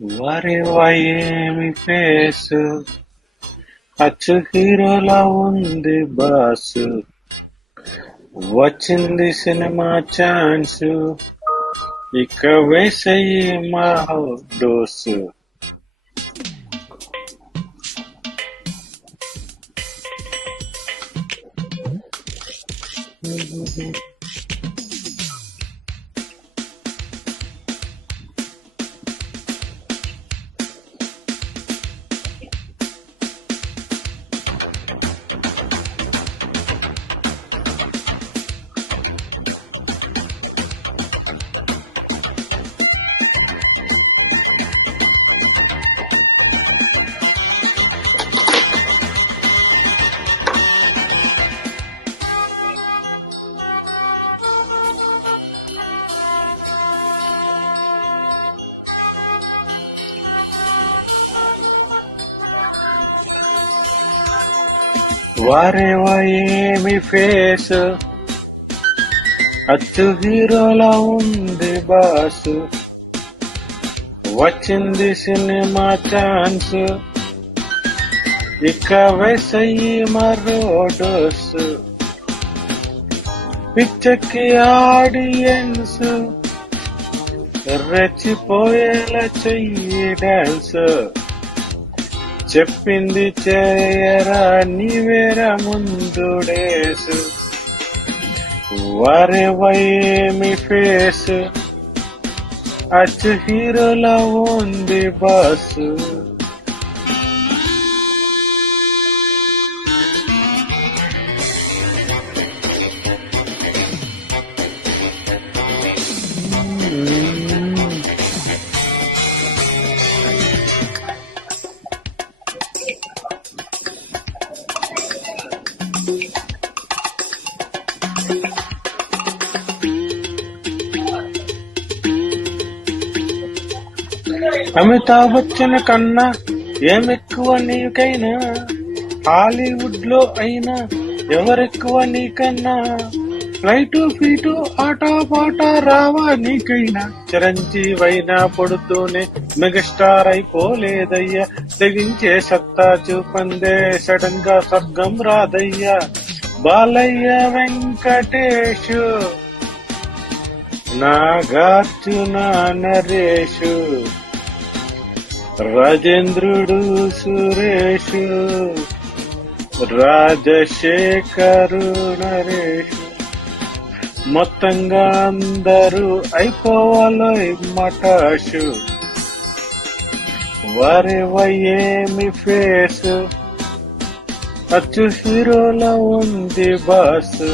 వారేవా ఏమి ఫేసు, అచ్చు హీరోలా ఉంది బాసు. వచ్చింది సినిమా ఛాన్స్, ఇక వేసయ్యి మా డోసు. వారేవా ఏమి ఫేసు, అచ్చు హీరోలా ఉంది బాసు. వచ్చింది సినిమా ఛాన్స్, ఇక వేసయ్యి మరో డోసు. పిచ్చకి ఆడియన్స్ రెచ్చిపోయేలా చెయ్యి డాన్స్. చెప్పింది చేయరా నీవేరా ముందుడేసు. వారేవా ఏమి ఫేసు, అచ్చు హీరోలా ఉంది బాసు. అమితాబ్ బచ్చన్ కన్నా ఏమెక్కువ నీకైనా, హాలీవుడ్ లో అయినా ఎవరెక్కువ నీకన్నా. ఫ్లైటు ఫీటు ఆట పాట రావా నీకైనా. చిరంజీవైనా పడుతూనే మెగాస్టార్ అయిపోలేదయ్యా. తెగించే సత్తా చూపందే సడన్ గా స్వర్గం రాదయ్యా. బాలయ్య వెంకటేషు, నాగార్జున నరేషు, రాజేంద్రుడు సురేషు, రాజశేఖరు నరేషు. మొత్తంగా అందరూ అయిపోవాలో మటాషు. వారేవా ఏమి ఫేసు, అచ్చు హీరోలా ఉంది బాసు.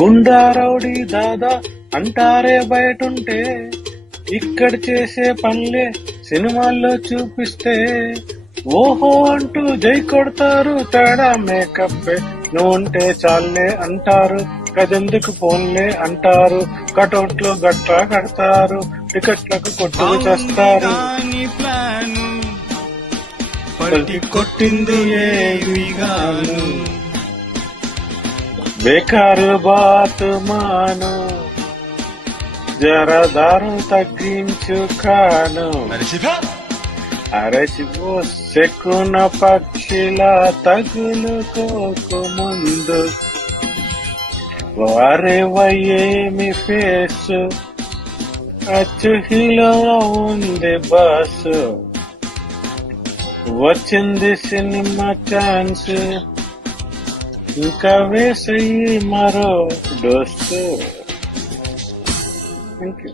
గుండా రౌడీ దాదా అంటారే బయటుంటే, ఇక్కడ చేసే పనులే సినిమాల్లో చూపిస్తే ఓహో అంటూ జై కొడతారు. తేడా మేకప్ నువ్వుంటే చాలే అంటారు. కదెందుకు ఫోన్లే అంటారు. కటౌట్లో గట్రా కడతారు. టికెట్లకు కొట్టుకు చేస్తారు. కొట్టింది ఏమిగాను, బేకారు బాత్ మాను. జరదారు తగ్గించు కాను. అరచిపో శకున పక్షిలా తగులుకోకు ముందు. వారేవా ఏమి ఫేసు, అచ్చు హీలో ఉంది బాసు. వచ్చింది సినిమా ఛాన్స్, ఇంకా వేసయ్యి మరో డోసు. Thank you.